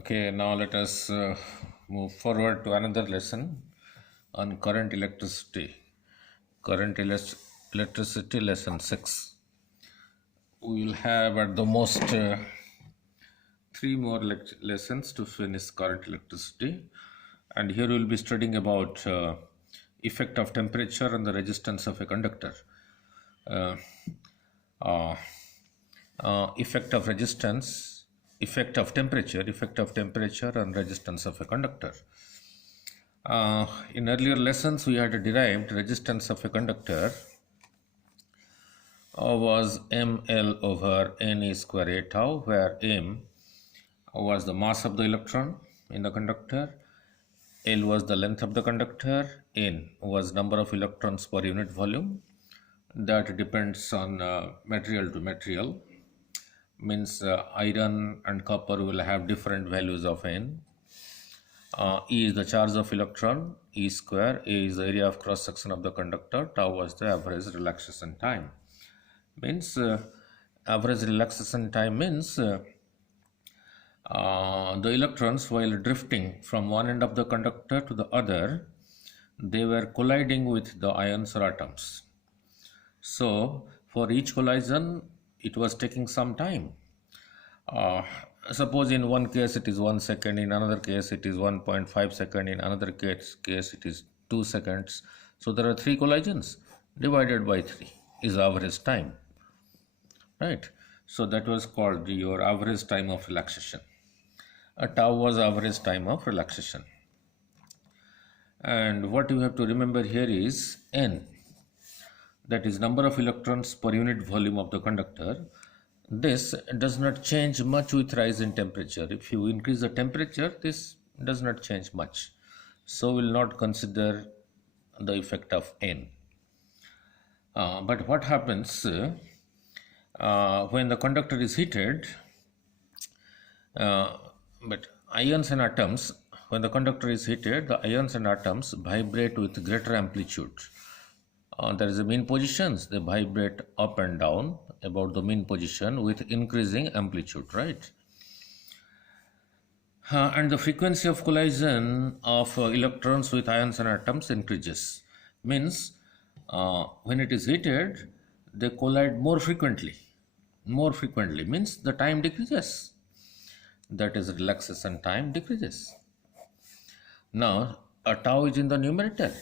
Okay, now let us move forward to another lesson on current electricity. Electricity lesson 6. We will have at the most three more lessons to finish current electricity, and here we will be studying about effect of temperature and the resistance of a conductor. Uh, uh, Effect of resistance, effect of temperature and resistance of a conductor. In earlier lessons, we had derived resistance of a conductor was ml over ne square a tau, where m was the mass of the electron in the conductor, L was the length of the conductor, N was number of electrons per unit volume. That depends on material to material. Means iron and copper will have different values of N. E is the charge of electron, E square, A is the area of cross section of the conductor, tau was the average relaxation time. Means average relaxation time means the electrons, while drifting from one end of the conductor to the other, they were colliding with the ions or atoms. So for each collision it was taking some time. Suppose in one case it is 1 second, in another case it is 1.5 second, in another case it is 2 seconds. So there are 3 collisions. Divided by 3 is average time, right? So that was called your average time of relaxation. A tau was average time of relaxation. And what you have to remember here is N, that is number of electrons per unit volume of the conductor. This does not change much with rise in temperature. If you increase the temperature, this does not change much. So we will not consider the effect of N. But what happens when the conductor is heated, but ions and atoms, when the conductor is heated, the ions and atoms vibrate with greater amplitude. There is a mean positions, they vibrate up and down about the mean position with increasing amplitude, right? And the frequency of collision of electrons with ions and atoms increases. Means when it is heated, they collide more frequently. More frequently means the time decreases. That is, relaxation time decreases. Now a tau is in the numerator.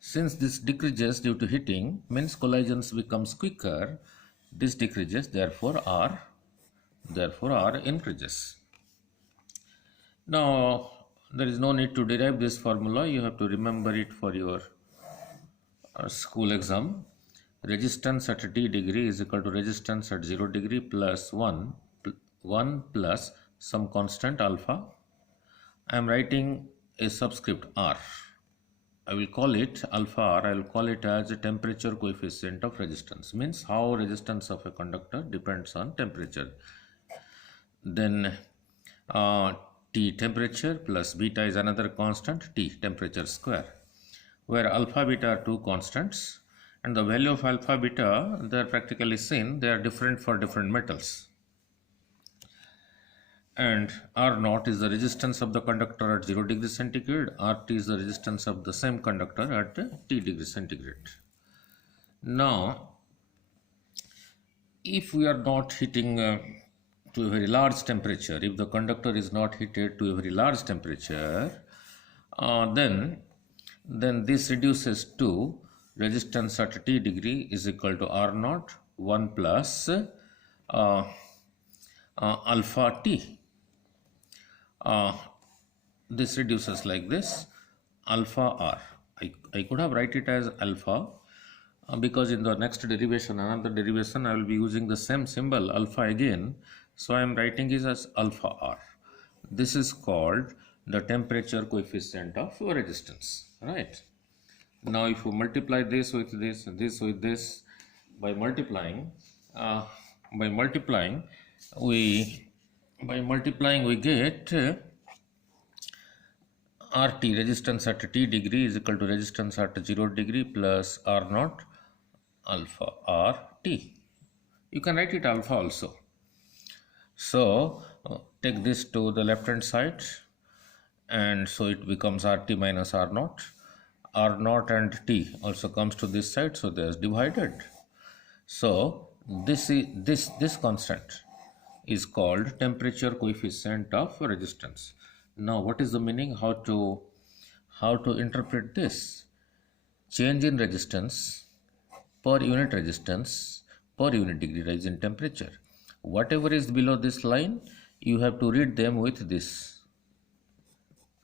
Since this decreases due to heating, means collisions becomes quicker, this decreases, therefore R increases. Now there is no need to derive this formula, you have to remember it for your school exam. Resistance at t degree is equal to resistance at 0 degree plus 1 plus some constant alpha. I am writing a subscript R. I will call it alpha R. I will call it as a temperature coefficient of resistance. Means how resistance of a conductor depends on temperature. Then T temperature plus beta is another constant, T temperature square, where alpha beta are two constants, and the value of alpha beta, they are practically seen, they are different for different metals. And R naught is the resistance of the conductor at 0 degree centigrade, RT is the resistance of the same conductor at T degree centigrade. Now if we are not heating to a very large temperature, if the conductor is not heated to a very large temperature, then this reduces to resistance at T degree is equal to R naught 1 plus alpha T. This reduces like this, alpha R. I could have write it as alpha because in the next derivation, another derivation, I will be using the same symbol alpha again. So I am writing it as alpha R. This is called the temperature coefficient of resistance, right? Now if you multiply this with this, this with this, by multiplying we get RT, resistance at T degree, is equal to resistance at 0 degree plus R naught alpha RT. You can write it alpha also. So take this to the left hand side, and so it becomes RT minus R naught. R naught and T also comes to this side, so they are divided. So this constant is called temperature coefficient of resistance. Now what is the meaning? How to interpret this? Change in resistance per unit resistance per unit degree rise in temperature. Whatever is below this line, you have to read them with this,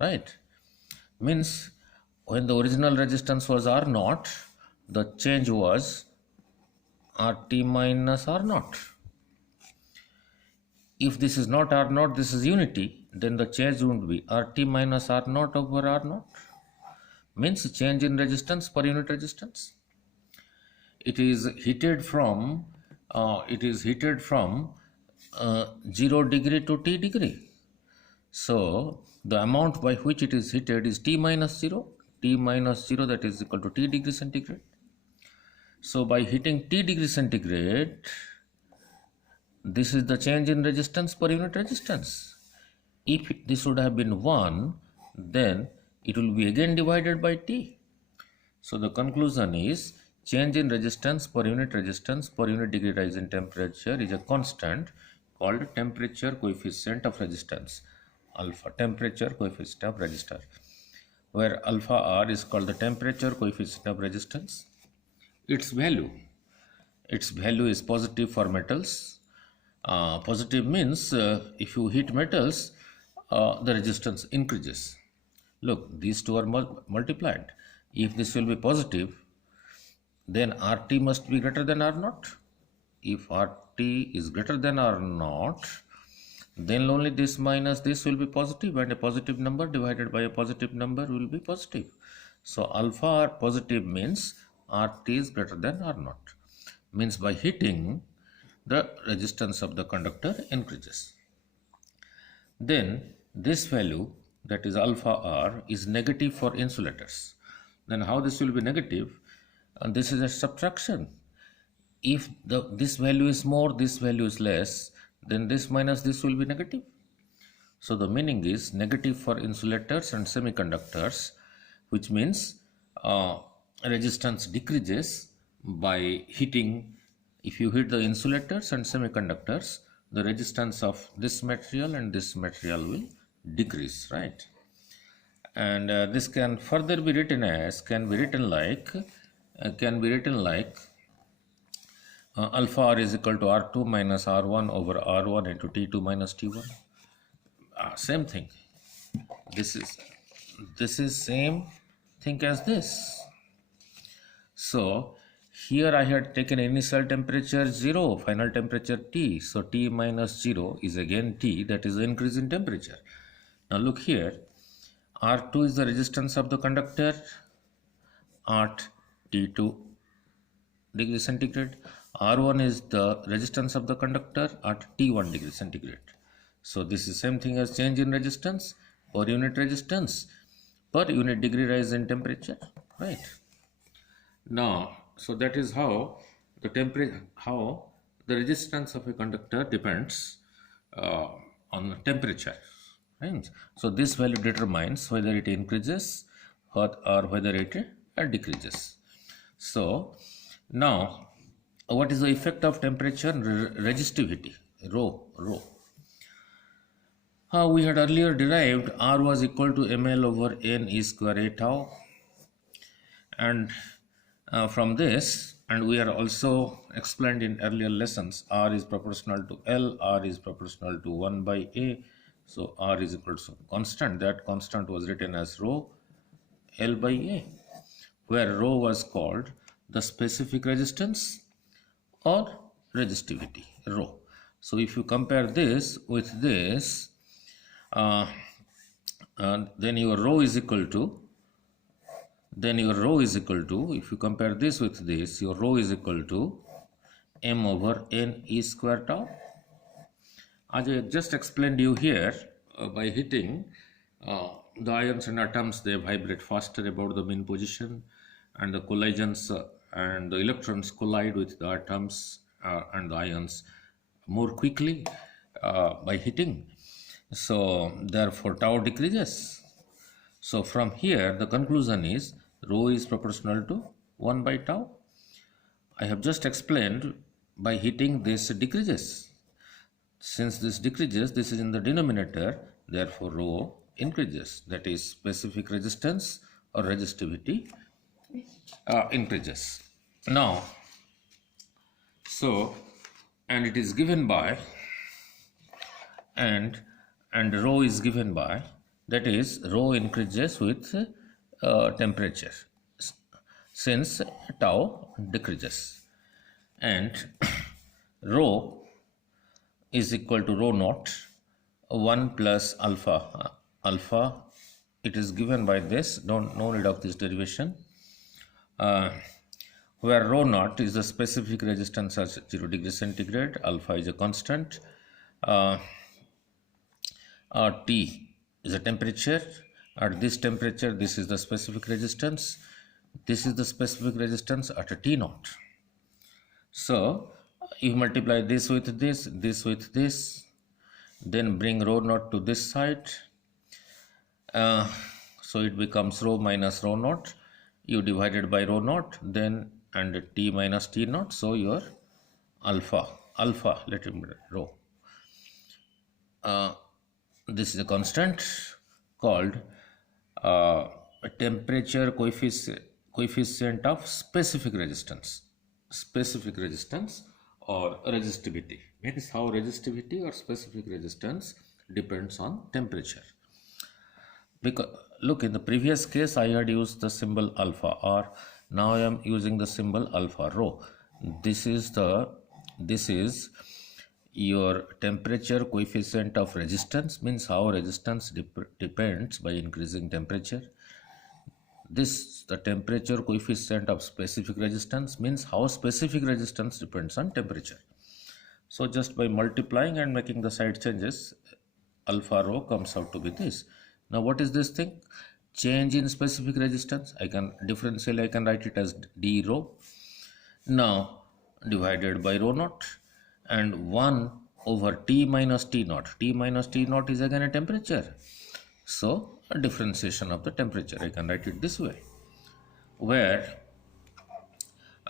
right? Means when the original resistance was R naught, the change was RT minus R naught. If this is not R naught, this is unity, then the change would be RT minus R naught over R naught. Means change in resistance per unit resistance. It is heated from 0 degree to T degree. So the amount by which it is heated is T minus 0. T minus 0, that is equal to T degree centigrade. So by heating T degree centigrade, this is the change in resistance per unit resistance. If this would have been 1, then it will be again divided by T. So the conclusion is change in resistance per unit degree rise in temperature is a constant called temperature coefficient of resistance, alpha, temperature coefficient of resistor, where alpha R is called the temperature coefficient of resistance. Its value is positive for metals. Positive means if you heat metals, the resistance increases. Look, these two are multiplied. If this will be positive, then RT must be greater than R naught. If RT is greater than R naught, then only this minus this will be positive, and a positive number divided by a positive number will be positive. So alpha R positive means RT is greater than R naught. Means by heating, the resistance of the conductor increases. Then this value, that is alpha R, is negative for insulators. Then how this will be negative? And this is a subtraction. If this value is more, this value is less, then this minus this will be negative. So the meaning is negative for insulators and semiconductors, which means resistance decreases by heating. If you heat the insulators and semiconductors, the resistance of this material and this material will decrease, right? And this can further be written as, can be written like alpha R is equal to R2 minus R1 over R1 into T2 minus T1. Same thing. This is same thing as this. So here I had taken initial temperature 0, final temperature T. So T minus 0 is again T, that is the increase in temperature. Now look here, R2 is the resistance of the conductor at T2 degree centigrade. R1 is the resistance of the conductor at T1 degree centigrade. So this is same thing as change in resistance per unit resistance per unit degree rise in temperature, right? Now, so that is how the resistance of a conductor depends on the temperature, right? So this value determines whether it increases or whether it decreases. So now, what is the effect of temperature and resistivity? Rho. We had earlier derived R was equal to ml over n e square a tau, and from this, and we are also explained in earlier lessons, R is proportional to L, R is proportional to 1 by A. So R is equal to constant. That constant was written as rho L by A, where rho was called the specific resistance or resistivity, rho. So if you compare this with this, then your rho is equal to, if you compare this with this, your rho is equal to m over n e square tau. As I just explained you here, by heating, the ions and atoms, they vibrate faster about the mean position, and the collisions and the electrons collide with the atoms and the ions more quickly, by heating. So therefore tau decreases. So from here the conclusion is rho is proportional to 1 by tau. I have just explained by heating this decreases. Since this decreases, this is in the denominator, therefore rho increases. That is specific resistance or resistivity increases. Now, so, and it is given by, and rho is given by, that is rho increases with temperature since tau decreases, and rho is equal to rho naught 1 plus alpha. Alpha, it is given by this, no need of this derivation, where rho naught is the specific resistance at 0 degree centigrade, alpha is a constant, T is a temperature. At this temperature, this is the specific resistance. This is the specific resistance at a T naught. So, you multiply this with this with this, then bring rho naught to this side. So, it becomes rho minus rho naught. You divided by rho naught, then and T minus T naught. So, your alpha, let it be rho. This is a constant called a temperature coefficient of specific resistance or resistivity. Means how resistivity or specific resistance depends on temperature. Because look, in the previous case I had used the symbol alpha, or now I am using the symbol alpha rho. This is your temperature coefficient of resistance, means how resistance depends by increasing temperature. This, the temperature coefficient of specific resistance, means how specific resistance depends on temperature. So just by multiplying and making the side changes, alpha rho comes out to be this. Now what is this thing? Change in specific resistance. I can differentially, I can write it as d rho. Now divided by rho naught, and 1 over T minus T naught. T minus T naught is again a temperature. So a differentiation of the temperature. I can write it this way, where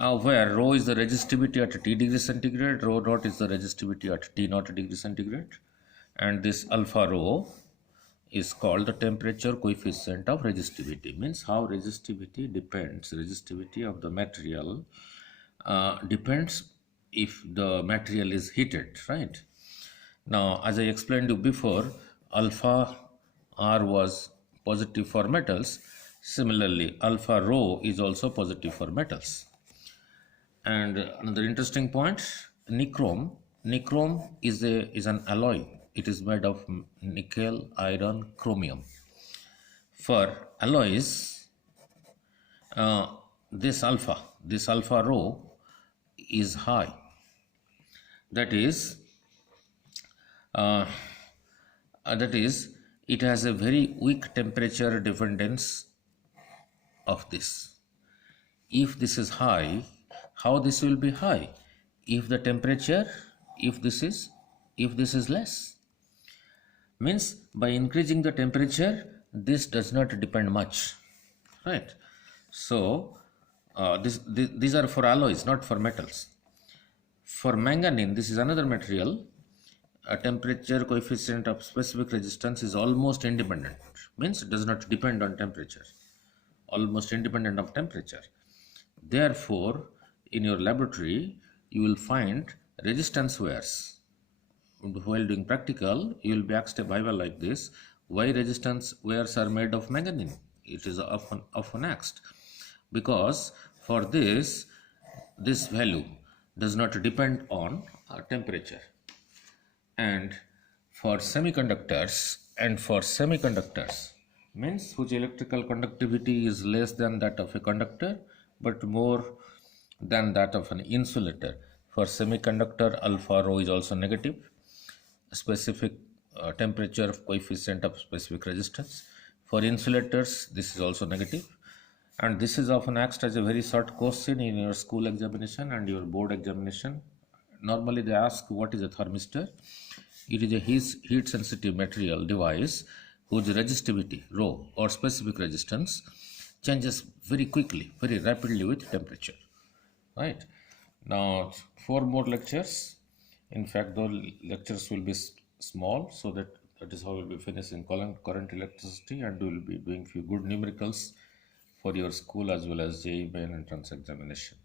rho is the resistivity at T degree centigrade, rho naught is the resistivity at T naught degree centigrade, and this alpha rho is called the temperature coefficient of resistivity. Means how resistivity depends, resistivity of the material depends if the material is heated, right? Now, as I explained you before, alpha R was positive for metals. Similarly, alpha rho is also positive for metals. And another interesting point, nichrome. Nichrome is an alloy. It is made of nickel, iron, chromium. For alloys, this alpha rho is high. That is, it has a very weak temperature dependence of this. If this is high, how this will be high? If the temperature, if this is less. Means by increasing the temperature, this does not depend much, right? So these are for alloys, not for metals. For manganese, this is another material. A temperature coefficient of specific resistance is almost independent. Means it does not depend on temperature. Almost independent of temperature. Therefore, in your laboratory, you will find resistance wires. While doing practical, you will be asked a Bible like this: why resistance wires are made of manganese? It is often asked, because for this value does not depend on temperature. And for semiconductors, means whose electrical conductivity is less than that of a conductor but more than that of an insulator. For semiconductor, alpha rho is also negative. Specific temperature coefficient of specific resistance. For insulators, this is also negative. And this is often asked as a very short question in your school examination and your board examination. Normally they ask what is a thermistor. It is a heat sensitive material device whose resistivity, rho, or specific resistance changes very quickly, very rapidly with temperature. Right? Now, four more lectures. In fact, those lectures will be small, so that is how we'll be finishing current electricity, and we'll be doing few good numericals for your school as well as JEE main entrance examination.